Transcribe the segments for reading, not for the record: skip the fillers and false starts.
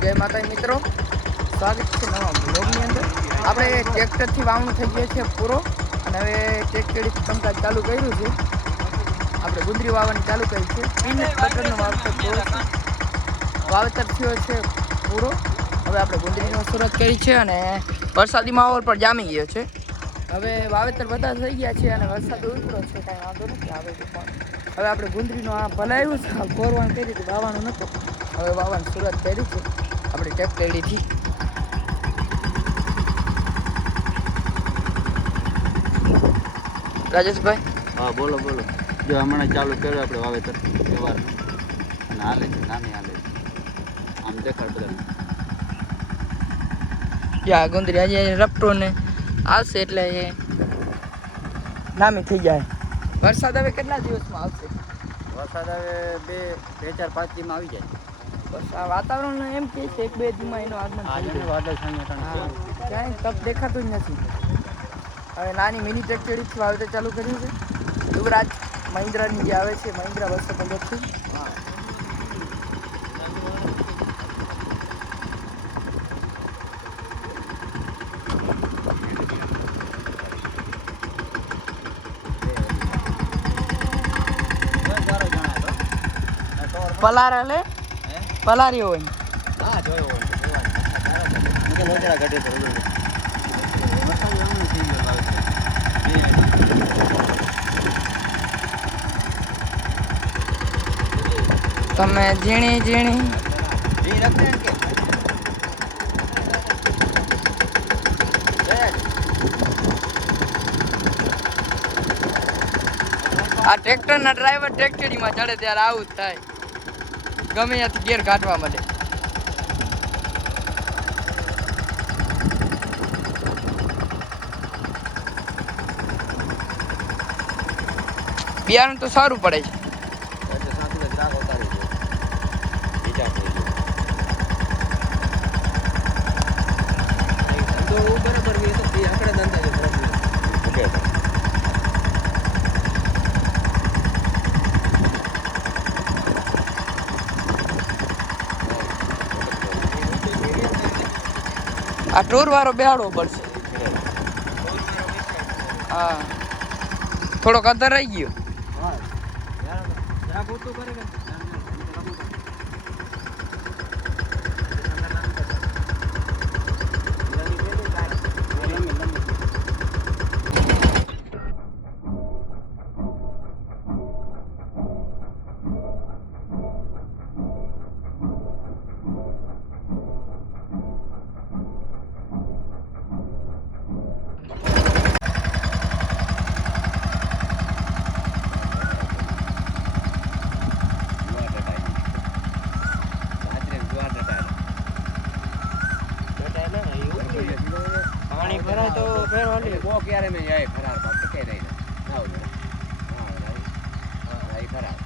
જય માતા મિત્રો, સ્વાગત છે નવા બ્લોગની અંદર. આપણે ટ્રેક્ટરથી વાવણું થઈ ગયું છે પૂરો અને હવે ટ્રેક્ટરથી કામકાજ ચાલુ કર્યું છે. આપણે ગુંદરી વાવવાની ચાલુ કરી છે. બટરનો વાવેતર થયો છે પૂરો. હવે આપણે ગુંદરીનો શરૂઆત કરી છે અને વરસાદી માહોલ પર જામી ગયો છે. હવે વાવેતર બધા થઈ ગયા છે અને વરસાદ ઉતરો છે, કાંઈ વાંધો નથી આવે છે. પણ હવે આપણે ગુંદરીનો આ ભલાયું છે, કોરવાનું કરી હતી, વાવવાનું નહોતું. હવે વાવવાની શરૂઆત કરી છે આપણે ટ્રેક્ટરથી. રાજેશભાઈ, હા બોલો બોલો. જો હમણાં ચાલુ કર્યું આપણે વાવેતર સવાર અને હાલે છે, નાની હાલે છે. આમ દેખાડ બધા યા ગુંદરી આજે રપટો ને આવશે એટલે એ નામી થઈ જાય. વરસાદ હવે કેટલા દિવસમાં આવશે? વરસાદ હવે બે ચાર 5 દીમાં આવી જાય. બસ આ વાતાવરણ એમ કે છે 1-2 દીમાં એનો આગમન થઈ જાય. વાદળ સામે ક્યાંય તપ દેખાતું જ નથી. હવે નાની મિની ટ્રેક્ટરથી વાવેતર ચાલુ કર્યું છે. યુવરાજ મહિન્દ્રાની જે આવે છે, મહિન્દ્રા 215. પલારા લે પલારી હોય. હા જોયો ઘટે તમે ઝીણી ઝીણી આ ટ્રેક્ટરના ડ્રાઈવર ટ્રેક્ટરીમાં ચડે ત્યારે આવું જ થાય. ગમે ત્યાંથી ગેર કાઢવા મળે. બિયારણ તો સારું પડે છે. આ ટૂર વાળો બેહાડવો પડશે. હા, થોડોક અંતર રહી ગયો. પાણી ભરાય તો ફેરવાની બહુ ક્યારે મેં જાય ખરાબ પકે નહીં ના હા રાઈ ખરાબ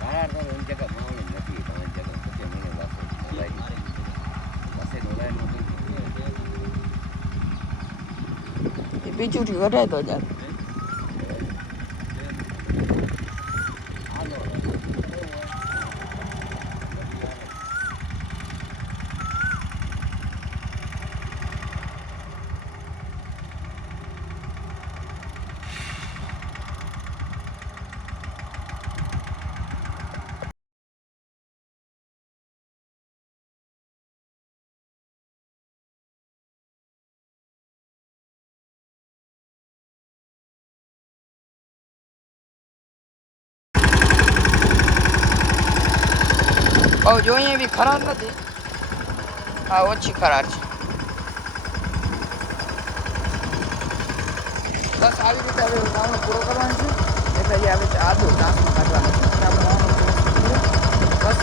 ખરાબ તો ઉન જગહ માવણી નથી તો ઉન જગહ પકે મને વાસો લાઈ પાસે ડોલાઈ એ બીજું ઘટાય તો જાય. જોઈએ એવી ખરાબ નથી. હા, ઓછી ખરાબ છે. બસ આવી રીતે હવે વાવણો પૂરો કરવાનો છે એટલે હવે આદુ ઘાસમાં કાઢવાનું છે. આપણે વાવણો બસ